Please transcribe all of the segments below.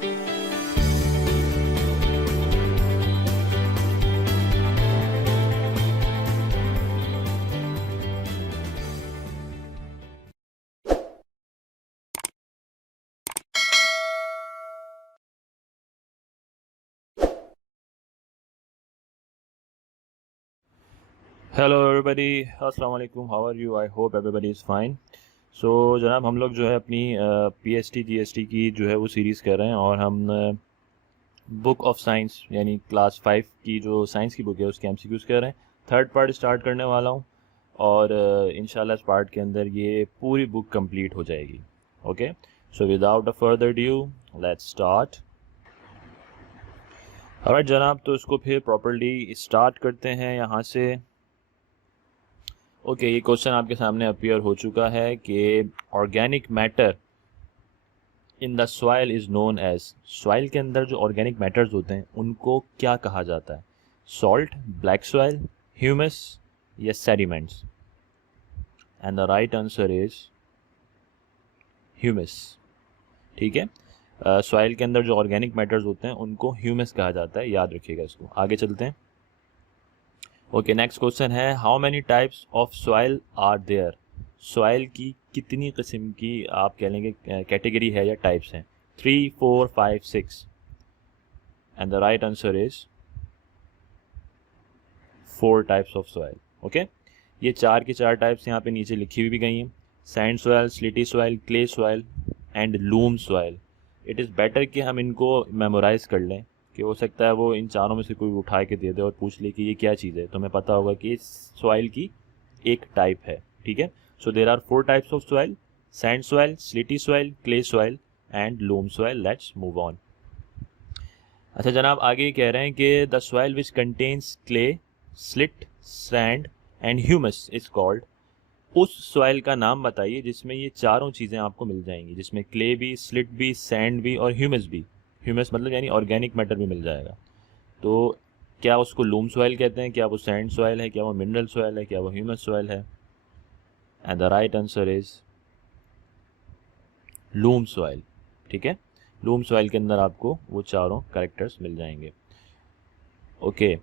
Hello everybody, अस्सलाम वालेकुम। How are you? I hope everybody is fine. So जनाब, हम लोग जो है अपनी पीएसटी जीएसटी की जो है वो सीरीज़ कर रहे हैं, और हम बुक ऑफ साइंस यानी क्लास 5 की जो साइंस की बुक है उसके एमसीक्यूज़ कर रहे हैं। थर्ड पार्ट स्टार्ट करने वाला हूँ, और इंशाल्लाह इस पार्ट के अंदर ये पूरी बुक कंप्लीट हो जाएगी। Okay, so without a further due let's start. Alright जनाब, तो इसको फिर प्रॉपर्ली स्टार्ट करते हैं यहाँ से। ओके, ये क्वेश्चन आपके सामने अपीयर हो चुका है कि organic matter in the soil is known as. Soil के अंदर जो ऑर्गेनिक मैटर्स होते हैं उनको क्या कहा जाता है? सॉल्ट, ब्लैक सॉइल, ह्यूमस या sediments? And the right answer is humus. ठीक है, सॉइल के अंदर जो ऑर्गेनिक मैटर्स होते हैं उनको ह्यूमस कहा जाता है, याद रखिएगा इसको। आगे चलते हैं। ओके, नेक्स्ट क्वेश्चन है how many types of soil are there. Soil की कितनी किस्म की आप कह लेंगे कैटेगरी है या टाइप्स हैं? 3, 4, 5, 6? And the right answer is 4 types of soil. Okay, ये 4 की 4 टाइप्स यहाँ पे नीचे लिखी हुई भी गई हैं। Sand soil, silty soil, clay soil and loam soil. It is better कि हम इनको मेमोराइज कर लें, कि हो सकता है वो इन चारों में से कोई उठा के दे दे और पूछ ले कि ये क्या चीज़ है, तो हमें पता होगा कि इस सॉइल की एक टाइप है। ठीक है, so there are 4 types of soil: sand soil, silty soil, clay soil and loam soil. Let's move on. अच्छा जनाब, आगे कह रहे हैं कि the soil which contains clay, silt, sand and humus is called. उस सॉइल का नाम बताइए जिसमें ये चारों चीज़ें आपको मिल जाएंगी, जिसमें क्ले भी, स्लिट भी, सैंड भी और ह्यूमस भी। ह्यूमस मतलब यानी ऑर्गेनिक मैटर भी मिल जाएगा। तो क्या उसको लूम सॉइल कहते हैं, क्या वो सैंड सॉइल है, क्या वो मिनरल सॉइल है, क्या वो ह्यूमस सॉइल है? And the right answer is loom soil. ठीक है, लूम सॉइल के अंदर आपको वो चारों कैरेक्टर्स मिल जाएंगे। Okay,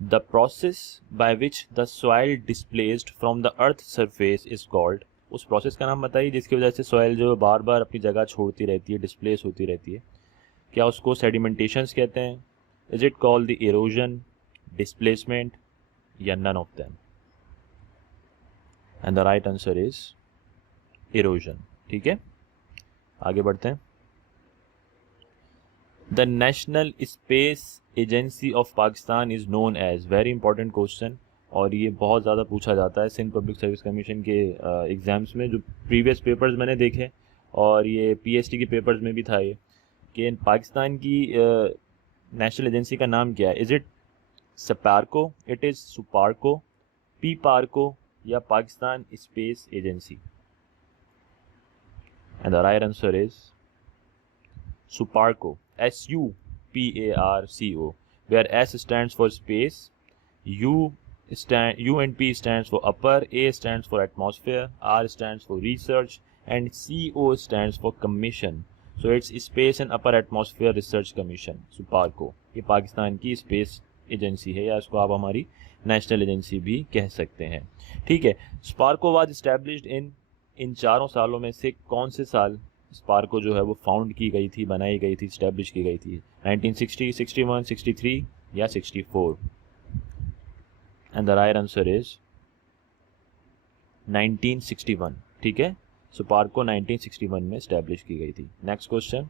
the process by which the soil displaced from the earth surface is called. उस प्रोसेस का नाम बताइए जिसकी वजह से सॉइल जो बार बार अपनी जगह छोड़ती रहती है, डिस्प्लेस होती रहती है। क्या उसको सेडिमेंटेशंस कहते हैं? Is it called the erosion, displacement या none of them? And the right answer is erosion. ठीक है, आगे बढ़ते हैं। The national space agency of Pakistan is known as. Very important question, और ये बहुत ज़्यादा पूछा जाता है सिंध पब्लिक सर्विस कमीशन के एग्ज़ाम्स में। जो प्रीवियस पेपर्स मैंने देखे, और ये पीएसटी के पेपर्स में भी था ये, कि पाकिस्तान की नेशनल एजेंसी का नाम क्या है? Is it SPARCO, it is SUPARCO, P PARCO या Pakistan space agency? And the right answer is SUPARCO, SUPARCO, where S stands for space, U and P stands for upper, A stands for atmosphere, R stands for research and CO stands for commission. So it's Space and Upper Atmosphere Research Commission, SUPARCO. ये पाकिस्तान की space agency है, या इसको आप हमारी national agency भी कह सकते हैं। ठीक है, स्पार्को वाज एस्टैब्लिश्ड इन चारों सालों में से कौन से साल स्पार्को जो है वो फाउंड की गई थी, बनाई गई थी, स्टैब्लिश की गई थी? 1960, 61, 63 या 64? And the right answer is 1961। ठीक है, स्पार्को 1961 में स्टैब्लिश की गई थी। Next question,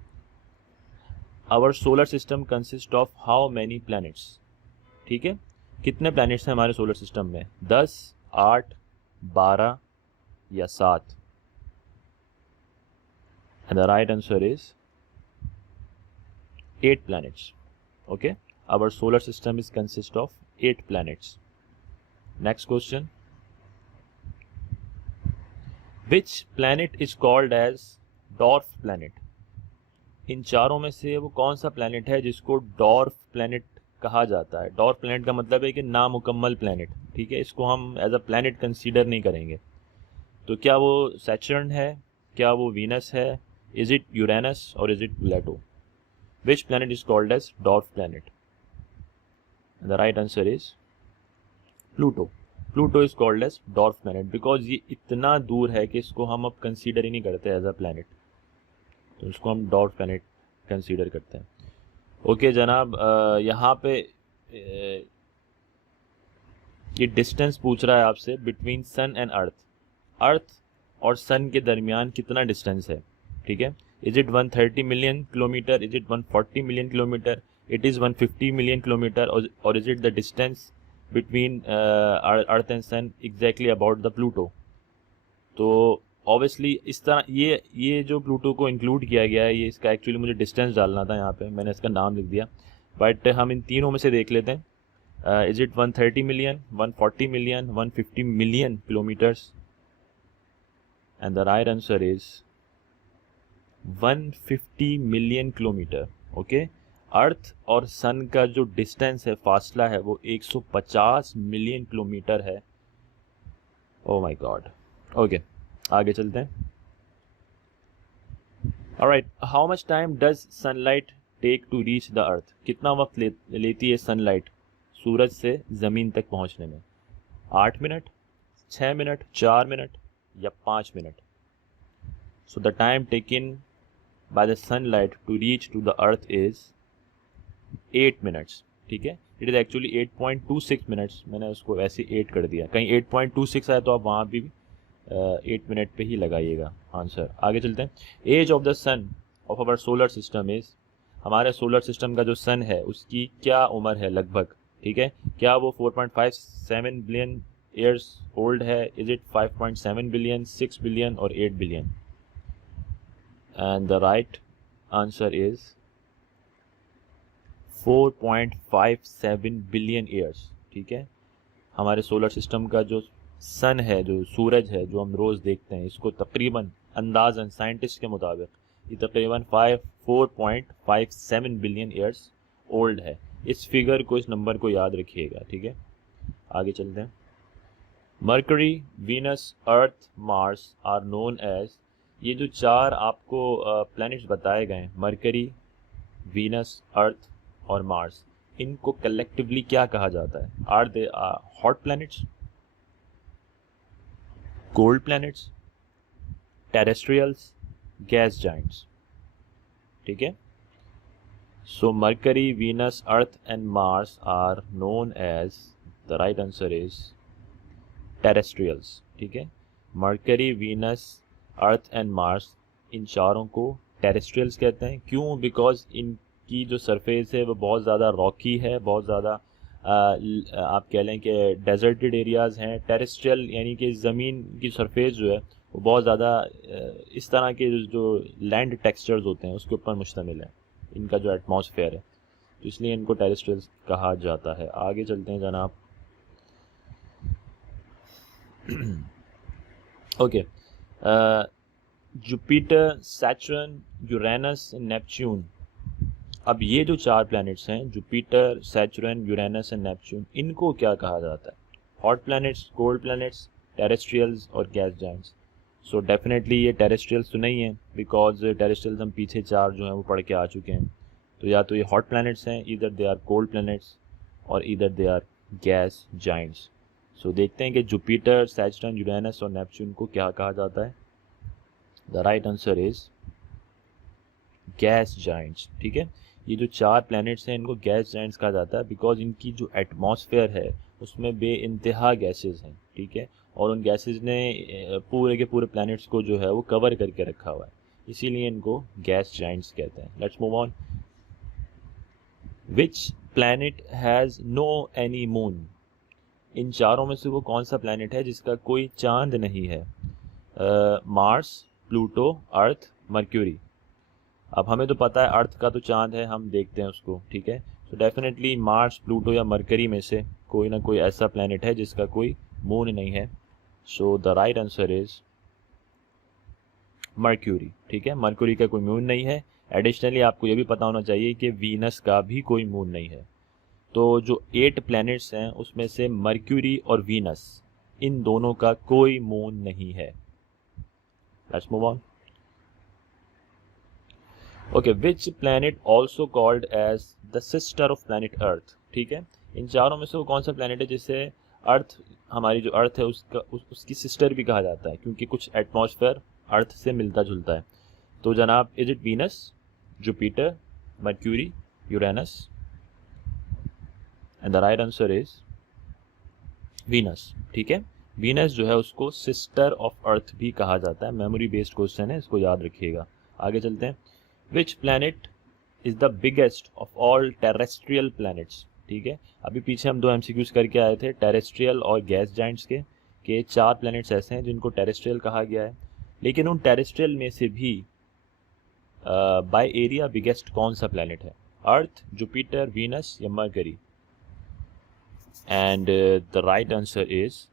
our solar system consist of how many planets? ठीक है, कितने प्लैनेट्स हैं हमारे सोलर सिस्टम में? 10, 8, 12 या 7? And the right answer is 8 planets. Okay, our solar system is consist of 8 planets. Next question, which planet is called as dwarf planet? इन चारों में से वो कौन सा प्लैनेट है जिसको डॉर्फ प्लैनेट कहा जाता है? डॉर्फ प्लैनेट का मतलब है कि नामुकम्मल प्लैनेट। ठीक है, इसको हम एज अ प्लैनेट कंसीडर नहीं करेंगे। तो क्या वो सैटर्न है, क्या वो वीनस है, इज इट यूरेनस और is it Pluto? Which planet is called as dwarf planet? The right answer is Pluto. Pluto is called as dwarf planet because ये इतना दूर है कि इसको हम अब कंसीडर ही नहीं करते एज अ प्लैनेट, तो इसको हम डॉर्फ प्लैनेट कंसीडर करते हैं। ओके जनाब, यहाँ पे ये डिस्टेंस पूछ रहा है आपसे बिटवीन सन एंड अर्थ। अर्थ और सन के दरमियान कितना डिस्टेंस है, ठीक है। Is it 130 million kilometre, is it 140 million kilometre, it is 150 million kilometre, और is it the distance between earth and sun exactly about the Pluto. तो ऑब्वियसली इस तरह ये जो प्लूटो को इंक्लूड किया गया है, ये इसका एक्चुअली मुझे डिस्टेंस डालना था, यहाँ पे मैंने इसका नाम लिख दिया, बट हम इन तीनों में से देख लेते हैं। Is it 130 million, 140 million, 150 million kilometres? And the right answer is 150 million kilometre. Okay, earth और सन का जो डिस्टेंस है, फासला है, वो 150 मिलियन किलोमीटर है। Oh my God. ओके, आगे चलते हैं। Alright, how much time does sunlight take to reach the earth? कितना वक्त लेती है सनलाइट सूरज से ज़मीन तक पहुंचने में? 8 मिनट, 6 मिनट, 4 मिनट या 5 minute? So the time taken by the sunlight to reach to the earth is 8 minutes, ठीक है। इट इज़ एक्चुअली 8.26 मिनट्स, मैंने उसको ऐसे 8 कर दिया, कहीं 8.26 आया तो आप वहाँ भी 8 मिनट पे ही लगाइएगा आंसर। आगे चलते हैं। Age of the sun of our solar system is, हमारे सोलर सिस्टम का जो सन है उसकी क्या उम्र है लगभग, ठीक है। क्या वो 4.57 बिलियन ईयर्स ओल्ड है? इज इट 5.7 बिलियन, 6 बिलियन और 8 billion? And the right answer is 4.57 billion years, ठीक है। हमारे सोलर सिस्टम का जो सन है, जो सूरज है, जो हम रोज़ देखते हैं, इसको तकरीबन अंदाज़न साइंटिस्ट के मुताबिक ये तकरीबन 4.57 बिलियन ईयर्स ओल्ड है। इस फिगर को, इस नंबर को याद रखिएगा, ठीक है। आगे चलते हैं। Mercury, Venus, Earth, Mars are known as, ये जो 4 आपको प्लैनेट्स बताए गए हैं, मरकरी, वीनस, अर्थ और मार्स, इनको कलेक्टिवली क्या कहा जाता है? Are they hot planets, cold planets, terrestrials, gas giants, ठीक है। So Mercury, Venus, Earth and Mars are known as, the right answer is terrestrials, ठीक है। Mercury, Venus, Earth and Mars, इन चारों को टेरेस्ट्रियल्स कहते हैं। क्यों? बिकॉज इनकी जो सरफेस है वो बहुत ज़्यादा रॉकी है, बहुत ज़्यादा आप कह लें कि डेजर्टेड एरियाज़ हैं। टेरेस्ट्रियल यानी कि ज़मीन की सरफेस जो है वो बहुत ज़्यादा इस तरह के जो लैंड टेक्सचर्स होते हैं उसके ऊपर मुश्तमिल है, इनका जो एटमॉस्फेयर है, तो इसलिए इनको टेरेस्ट्रियल्स कहा जाता है। आगे चलते हैं जनाब। Okay, Jupiter, Saturn, Uranus, Neptune. अब ये जो 4 प्लैनेट्स हैं, Jupiter, Saturn, Uranus and Neptune, इनको क्या कहा जाता है? Hot planets, cold planets, terrestrials और गैस जाइंट्स। सो डेफिनेटली ये टेरेस्ट्रियल्स तो नहीं है, बिकॉज टेरेस्ट्रियल्स हम पीछे 4 जो हैं वो पढ़ के आ चुके हैं। तो या तो ये हॉट प्लैनेट्स हैं, इधर दे आर कोल्ड प्लैनेट्स और इधर दे आर गैस जाइंट्स। सो देखते हैं कि जुपिटर, सैटर्न, यूरेनस और नेपच्यून को क्या कहा जाता है। The right answer is gas giants, ठीक है। ये जो 4 प्लैनेट्स हैं इनको गैस जाइंट्स कहा जाता है बिकॉज इनकी जो एटमॉस्फेयर है उसमें बेइंतहा गैसेस हैं, ठीक है, और उन गैसेस ने पूरे के पूरे प्लैनेट्स को जो है वो कवर करके रखा हुआ है, इसीलिए इनको गैस जाइंट्स कहते हैं। Let's move on. Which planet has no any moon? इन चारों में से वो कौन सा प्लैनेट है जिसका कोई चांद नहीं है? मार्स, प्लूटो, अर्थ, मर्क्यूरी। अब हमें तो पता है अर्थ का तो चांद है, हम देखते हैं उसको, ठीक है। तो डेफिनेटली मार्स, प्लूटो या मरकरी में से कोई ना कोई ऐसा प्लैनेट है जिसका कोई मून नहीं है। So the right answer is mercury, ठीक है। मर्क्यूरी का कोई मून नहीं है। एडिशनली आपको ये भी पता होना चाहिए कि वीनस का भी कोई मून नहीं है। तो जो 8 प्लैनेट्स हैं उसमें से मर्क्यूरी और वीनस, इन दोनों का कोई मून नहीं है। Let's move on. Okay, which planet also called as the sister of planet Earth, ठीक है, इन चारों में से वो कौन सा प्लैनेट है जिसे अर्थ, हमारी जो अर्थ है उसकी सिस्टर भी कहा जाता है, क्योंकि कुछ एटमॉस्फेयर अर्थ से मिलता जुलता है। तो जनाब, is it Venus, Jupiter, mercury, Uranus? And the right answer is Venus, ठीक है। वीनस जो है उसको सिस्टर ऑफ अर्थ भी कहा जाता है। मेमोरी बेस्ड क्वेश्चन है, इसको याद रखिएगा। आगे चलते हैं। Which planet is the biggest of all terrestrial planets, ठीक है। अभी पीछे हम 2 एमसीक्यूज करके आए थे टेरेस्ट्रियल और गैस जाइंट्स के 4 प्लैनेट्स ऐसे हैं जिनको टेरेस्ट्रियल कहा गया है, लेकिन उन टेरेस्ट्रियल में से भी बाय एरिया बिगेस्ट कौन सा प्लैनेट है? अर्थ, जुपिटर, वीनस या Mercury? And the right answer is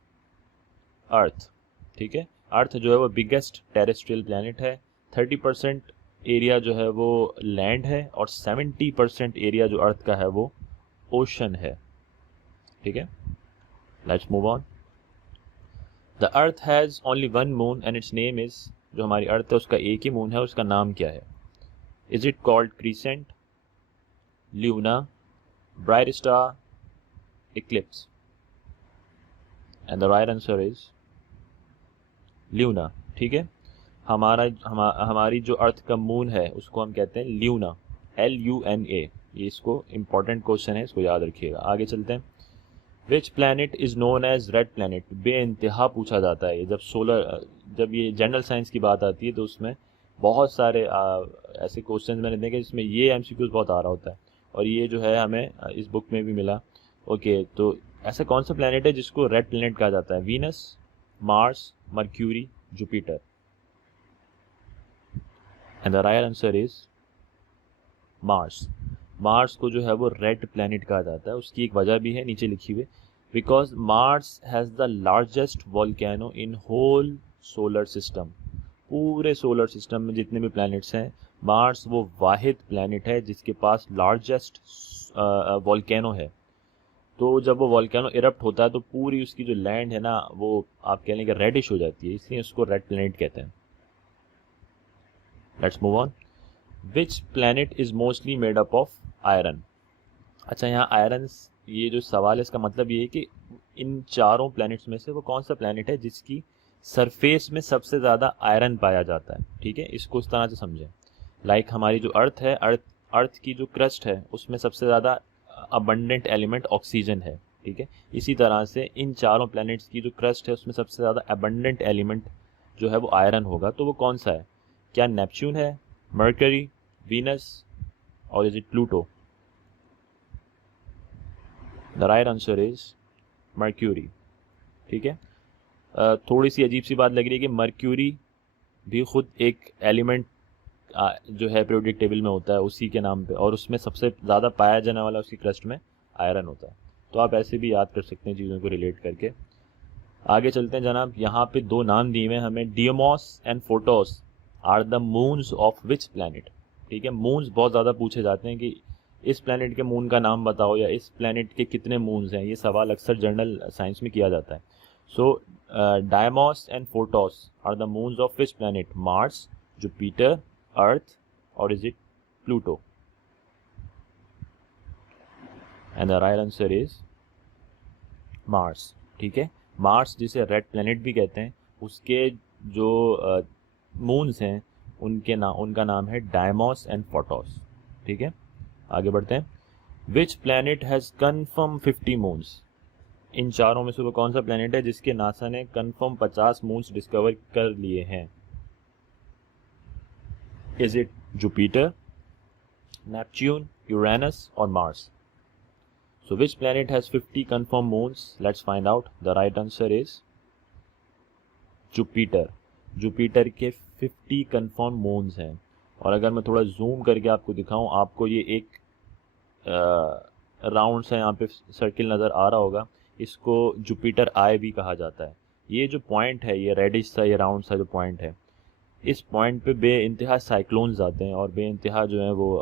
Earth, ठीक है। अर्थ जो है वो बिगेस्ट टेरेस्ट्रियल प्लैनेट है। 30% एरिया जो है वो लैंड है और 70% एरिया जो अर्थ का है वो ओशन है, ठीक है। Let's move on. The earth has only one moon and it's name is, जो हमारी अर्थ है उसका एक ही मून है, उसका नाम क्या है? Is it called crescent, lunar, bright star, Eclipse? And the right answer is lunar, ठीक है। हमारी जो अर्थ का मून है उसको हम कहते हैं ल्यूना, LUNA। ये इसको इम्पॉर्टेंट क्वेश्चन है, इसको याद रखिएगा। आगे चलते हैं। Which planet is known as red planet? बेइंतहा पूछा जाता है ये, जब ये जनरल साइंस की बात आती है तो उसमें बहुत सारे ऐसे क्वेश्चन मैंने देखे जिसमें ये MCQs बहुत आ रहा होता है, और ये जो है हमें इस बुक में भी मिला। ओके, तो ऐसा कौन सा प्लैनेट है जिसको रेड प्लैनेट कहा जाता है? Venus, Mars, mercury, Jupiter? And the right answer is Mars. Mars को जो है वो रेड प्लैनेट कहा जाता है। उसकी एक वजह भी है नीचे लिखी हुई, because Mars has the largest volcano in whole solar system. पूरे सोलर सिस्टम में जितने भी प्लैनेट्स हैं, मार्स वो वाहिद प्लैनेट है जिसके पास लार्जेस्ट वॉल्केनो है। तो जब वो वॉल्केनो इरप्ट होता है तो पूरी उसकी जो लैंड है ना, वो आप कह लें कि रेडिश हो जाती है, इसलिए उसको रेड प्लैनेट कहते हैं। Let's move on. Which planet is mostly made up of iron? अच्छा, यहाँ आयरन, ये जो सवाल है इसका मतलब ये है कि इन चारों प्लैनेट्स में से वो कौन सा प्लैनेट है जिसकी सरफेस में सबसे ज़्यादा आयरन पाया जाता है, ठीक है। इसको इस तरह से समझें, लाइक हमारी जो अर्थ है, अर्थ की जो क्रस्ट है उसमें सबसे ज़्यादा अबंडेंट एलिमेंट ऑक्सीजन है, ठीक है। इसी तरह से इन चारों प्लैनेट्स की जो क्रस्ट है उसमें सबसे ज़्यादा अबंडेंट एलिमेंट जो है वो आयरन होगा। तो वो कौन सा है? क्या नेपच्यून है, मर्करी, वीनस, और is it Pluto? The right answer is mercury, ठीक है। थोड़ी सी अजीब सी बात लग रही है कि मर्क्यूरी भी खुद एक एलिमेंट जो है पीरियोडिक टेबल में होता है उसी के नाम पे, और उसमें सबसे ज़्यादा पाया जाने वाला उसकी क्रस्ट में आयरन होता है। तो आप ऐसे भी याद कर सकते हैं चीज़ों को रिलेट करके। आगे चलते हैं जनाब। यहाँ पे 2 नाम दिए हुए हैं हमें, Deimos and Phobos are the moons of which planet, ठीक है। मून्स बहुत ज़्यादा पूछे जाते हैं कि इस प्लैनेट के मून का नाम बताओ या इस प्लैनेट के कितने मून्स हैं, ये सवाल अक्सर जनरल साइंस में किया जाता है। So Deimos and Phobos are the moons of which planet? Mars, Jupiter, Earth, और is it Pluto? And the right answer is Mars, ठीक है। मार्स जिसे रेड प्लैनेट भी कहते हैं, उसके जो मून्स हैं उनका नाम है डायमॉस एंड फोटोस, ठीक है। आगे बढ़ते हैं। Which planet has confirm 50 moons? इन चारों में से वो कौन सा प्लैनेट है जिसके नासा ने कन्फर्म 50 मून्स डिस्कवर कर लिए हैं? Is it Jupiter, Neptune, Uranus और Mars? So which planet has 50 confirmed moons? Let's find out. The right answer is Jupiter. Jupiter के 50 confirmed moons हैं। और अगर मैं थोड़ा जूम करके आपको दिखाऊं, आपको ये एक राउंड सा यहाँ पे सर्किल नज़र आ रहा होगा, इसको जुपिटर आई भी कहा जाता है। ये जो पॉइंट है, ये रेडिश सा, ये राउंड सा जो पॉइंट है, इस पॉइंट पे बेइंतहा साइक्लोन्स आते हैं और बेइंतहा जो है वो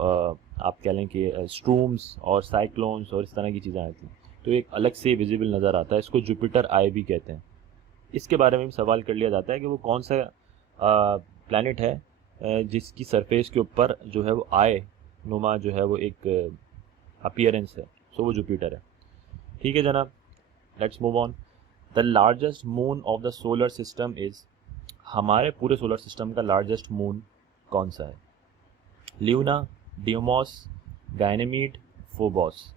आप कह लें कि स्ट्रूम्स और साइक्लोन्स और इस तरह की चीज़ें आती हैं। तो एक अलग से विजिबल नज़र आता है, इसको जुपिटर आई भी कहते हैं। इसके बारे में भी सवाल कर लिया जाता है कि वो कौन सा प्लैनेट है जिसकी सरफेस के ऊपर जो है वो आय नुमा जो है वो एक अपीयरेंस है, सो वो जुपिटर है। ठीक है जनाब, let's move on. The largest moon of the solar system is, हमारे पूरे सोलर सिस्टम का लार्जेस्ट मून कौन सा है? Luna, Deimos, Ganymede, Phobos.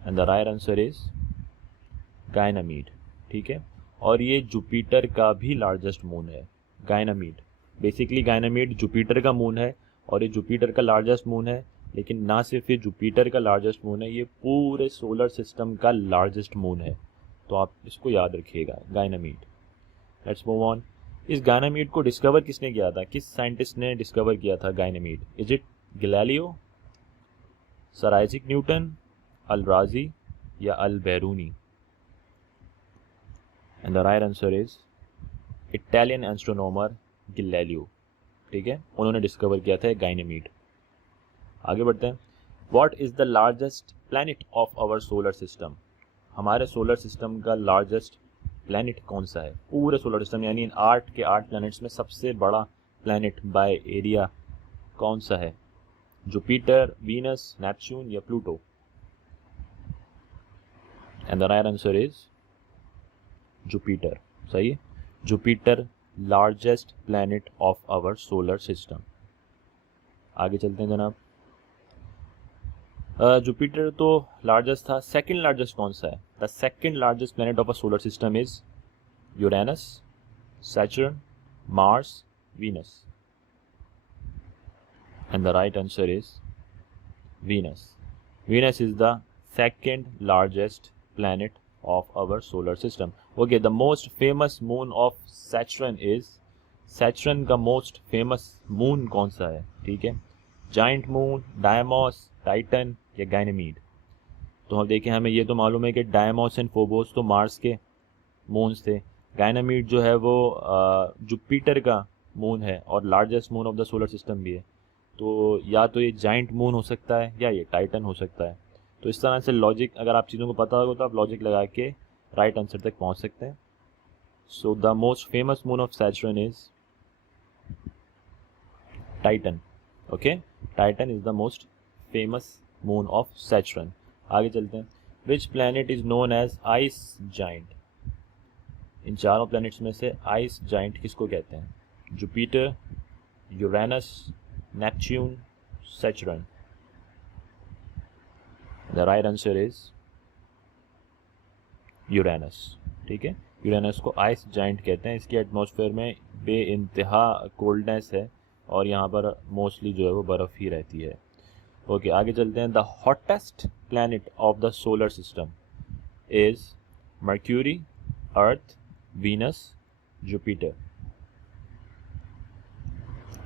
And the right answer is Ganymede. ठीक है, और ये जुपिटर का भी लार्जेस्ट मून है, गायनामीड। बेसिकली गायनामीड जुपिटर का मून है और ये जुपिटर का लार्जेस्ट मून है, लेकिन ना सिर्फ ये जुपिटर का लार्जेस्ट मून है, ये पूरे सोलर सिस्टम का लार्जेस्ट मून है। तो आप इसको याद रखिएगा, गायनामीड। Let's move on. इस गायनामीड को डिस्कवर किसने किया था? किस साइंटिस्ट ने डिस्कवर किया था Ganymede? Is it Galileo, sir Isaac Newton, Al-Razi या Al-Biruni? And the right answer is Italian astronomer Galileo. ठीक है, उन्होंने डिस्कवर किया था गायनामीड। आगे बढ़ते हैं। What is the largest planet of our solar system? हमारे सोलर सिस्टम का लार्जेस्ट प्लैनेट कौन सा है? पूरे सोलर सिस्टम यानी इन 8 के 8 प्लैनेट्स में सबसे बड़ा प्लैनेट बाय एरिया कौन सा है? जुपिटर, वीनस, नेपच्यून या Pluto? And the right answer is Jupiter. सही है, Jupiter largest planet of our solar system. आगे चलते हैं जनाब। जुपिटर तो लार्जेस्ट था, सेकंड लार्जेस्ट कौन सा है? The second largest planet of a solar system is Uranus, Saturn, Mars, Venus. And the right answer is Venus. Venus is the second largest planet of our solar system. Okay, the most famous moon of Saturn is, Saturn का most famous moon कौन सा है? ठीक है, giant moon, डायमॉस, Titan या गायनेमीड? तो हम देखें, हमें ये तो मालूम है कि डायमॉस एंड फोबोस तो मार्स के मून्स थे, गायनेमीड जो है वो जुपिटर का मून है और largest moon of the solar system भी है। तो या तो ये जाइंट मून हो सकता है या ये टाइटन हो सकता है। तो इस तरह से लॉजिक, अगर आप चीज़ों को पता होगा तो आप लॉजिक लगा के राइट आंसर तक पहुंच सकते हैं। So the most famous moon of Saturn is Titan. Okay, Titan is the most famous moon of Saturn. आगे चलते हैं। Which planet is known as ice giant? इन चारों प्लैनेट्स में से आइस जाइंट किसको कहते हैं? Jupiter, Uranus, Neptune, Saturn? The right answer is Uranus. ठीक है, यूरेनस को आइस जाइंट कहते हैं। इसके एटमॉस्फेयर में बेइंतहा कोल्डनेस है और यहाँ पर मोस्टली जो है वो बर्फ़ ही रहती है। ओके, आगे चलते हैं। The hottest planet of the solar system is mercury, earth, Venus, Jupiter?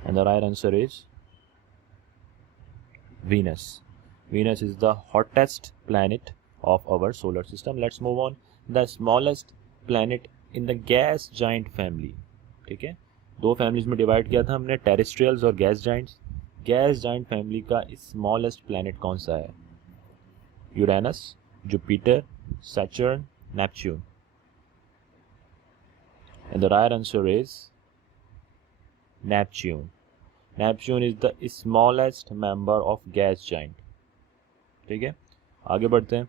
And the right answer is Venus. Venus is the hottest planet of our solar system. Let's move on. The smallest planet in the gas giant family. ठीक है, दो families में divide किया था हमने, terrestrials और gas giants. Gas giant family का smallest planet कौन सा है? Uranus, Jupiter, Saturn, Neptune? And the right answer is Neptune. Neptune is the smallest member of gas giant. ठीक है, आगे बढ़ते हैं।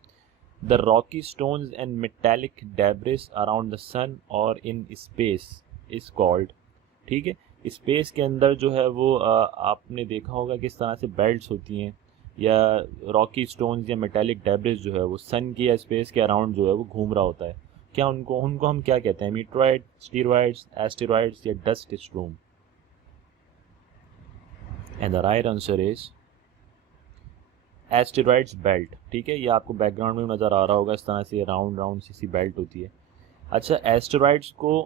The rocky stones and metallic debris around the sun और इन स्पेस इज कॉल्ड। ठीक है, space के अंदर जो है वो आपने देखा होगा किस तरह से बेल्ट्स होती हैं, या रॉकी स्टोन्स या मेटेलिक डेब्रिस जो है वो सन की या स्पेस के अराउंड जो है वो घूम रहा होता है। क्या उनको हम क्या कहते हैं? मीटरॉइड, स्टीरॉइड्स, एस्टेरॉइड्स या dust storm? And the right answer is asteroids belt. ठीक है, ये आपको बैकग्राउंड में नज़र आ रहा होगा, इस तरह से राउंड राउंड सी बेल्ट होती है। अच्छा, एस्टेरॉइड्स को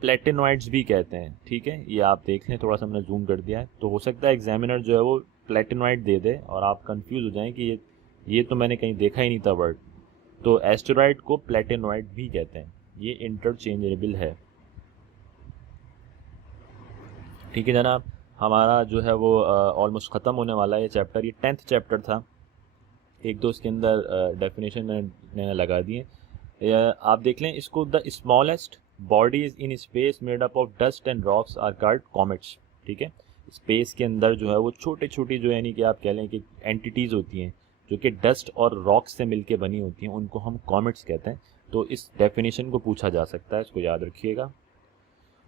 प्लेटिनॉइड्स भी कहते हैं। ठीक है, ये आप देख लें, थोड़ा सा हमने जूम कर दिया है, तो हो सकता है एग्जामिनर जो है वो प्लेटिनॉइड दे दे और आप कंफ्यूज हो जाएं कि ये तो मैंने कहीं देखा ही नहीं था वर्ड। तो एस्टेरॉइड को प्लेटिनॉइड भी कहते हैं, ये इंटरचेंजेबल है। ठीक है जनाब, हमारा जो है वो ऑलमोस्ट ख़त्म होने वाला है ये चैप्टर। ये 10th चैप्टर था। एक दो इसके अंदर डेफिनेशन मैंने लगा दिए, आप देख लें इसको। The smallest bodies in space made up of dust and rocks are called comets. ठीक है, स्पेस के अंदर जो है वो छोटे छोटी जो यानी कि आप कह लें कि एंटिटीज़ होती हैं जो कि डस्ट और रॉक्स से मिलके बनी होती हैं, उनको हम कॉमेट्स कहते हैं। तो इस डेफिनेशन को पूछा जा सकता है, इसको याद रखिएगा।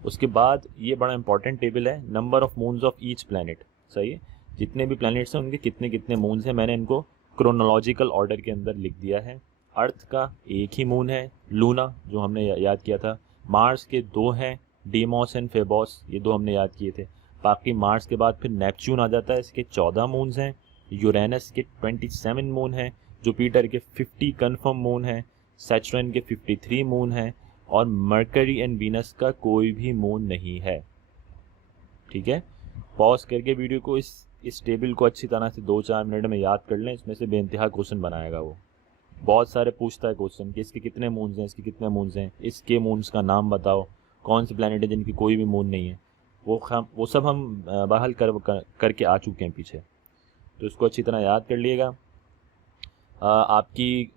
उसके बाद ये बड़ा इंपॉर्टेंट टेबल है, number of moons of each planet. सही है, जितने भी प्लैनेट्स हैं उनके कितने कितने मून्स हैं, मैंने इनको क्रोनोलॉजिकल ऑर्डर के अंदर लिख दिया है। अर्थ का एक ही मून है, लूना, जो हमने याद किया था। मार्स के 2 हैं, डीमोस एंड फेबोस, ये 2 हमने याद किए थे। बाकी मार्स के बाद फिर नेपच्यून आ जाता है, इसके 14 मून्स हैं। यूरेनस के 27 मून हैं। जुपिटर के 50 कन्फर्म मून हैं। सैटर्न के 53 मून हैं। और मरकरी एंड वीनस का कोई भी मून नहीं है। ठीक है, पॉज करके वीडियो को इस टेबल को अच्छी तरह से 2-4 मिनट में याद कर लें। इसमें से बेइंतहा क्वेश्चन बनाएगा वो, बहुत सारे पूछता है क्वेश्चन कि इसके कितने मून्स हैं, इसके कितने मून्स हैं, इसके मून्स का नाम बताओ, कौन सी प्लैनेट है जिनकी कोई भी मून नहीं है। वो सब हम बहाल करके आ चुके हैं पीछे, तो इसको अच्छी तरह याद कर लिएगा। आपकी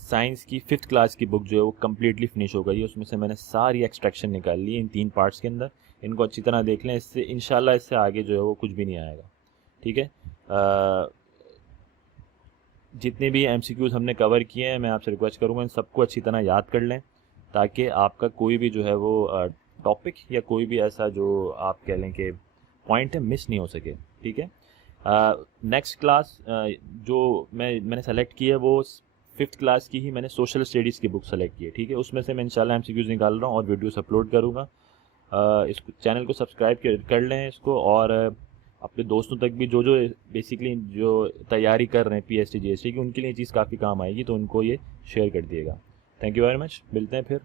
साइंस की 5th क्लास की बुक जो है वो कम्प्लीटली फिनिश हो गई है, उसमें से मैंने सारी एक्सट्रैक्शन निकाल ली इन 3 पार्ट्स के अंदर। इनको अच्छी तरह देख लें, इससे इंशाल्लाह इससे आगे जो है वो कुछ भी नहीं आएगा। ठीक है, जितने भी MCQs हमने कवर किए हैं, मैं आपसे रिक्वेस्ट करूँगा इन सबको अच्छी तरह याद कर लें, ताकि आपका कोई भी जो है वो टॉपिक या कोई भी ऐसा जो आप कह लें कि पॉइंट है मिस नहीं हो सके। ठीक है, नेक्स्ट क्लास जो मैंने सेलेक्ट की है वो 5th क्लास की ही मैंने सोशल स्टडीज़ की बुक सेलेक्ट की है। ठीक है, उसमें से मैं इंशाल्लाह MCQs निकाल रहा हूँ और वीडियोस अपलोड करूँगा। इस चैनल को सब्सक्राइब कर लें इसको, और अपने दोस्तों तक भी जो बेसिकली जो तैयारी कर रहे हैं PST GST की, उनके लिए चीज़ काफ़ी काम आएगी, तो उनको ये शेयर कर दिएगा। थैंक यू वेरी मच, मिलते हैं फिर।